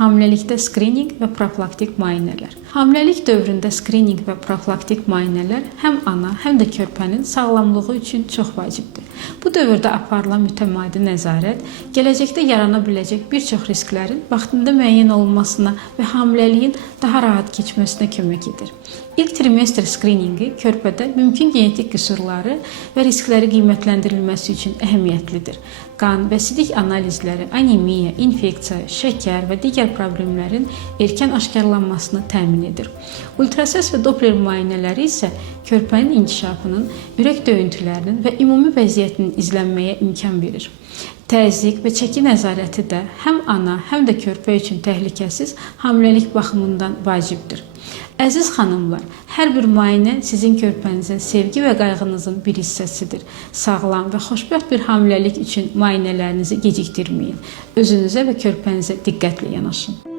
Hamiləlikdə skrininq və profilaktik müayinələr. Hamiləlik dövründə skrininq və profilaktik müayinələr həm ana, həm də körpənin sağlamlığı üçün çox vacibdir. Bu dövrdə aparılan mütəmadi nəzarət gələcəkdə yarana biləcək bir çox risklərin vaxtında müəyyən olunmasına və hamiləliyin daha rahat keçməsinə kömək edir. İlk trimestr skrininqi körpədə mümkün genetik qüsurları və riskləri qiymətləndirilməsi üçün əhəmiyyətlidir. Qan və sidik analizləri anemiya, infeksiya, şəkər və digər problemlərin erkən aşkarlanmasını təmin edir. Ultrasəs və Doppler müayinələri isə körpənin inkişafının, ürək döyüntülərinin və ümumi vəziyyətinin izlənməyə imkan verir. Təzyiq və çəki nəzarəti də həm ana, həm də körpə üçün təhlükəsiz hamiləlik baxımından vacibdir. Əziz xanımlar, hər bir müayinə sizin körpənizin sevgi və qayğınızın bir hissəsidir. Sağlam və xoşbəxt bir hamiləlik üçün müayinələrinizi gecikdirməyin. Özünüzə və körpənizə diqqətlə yanaşın.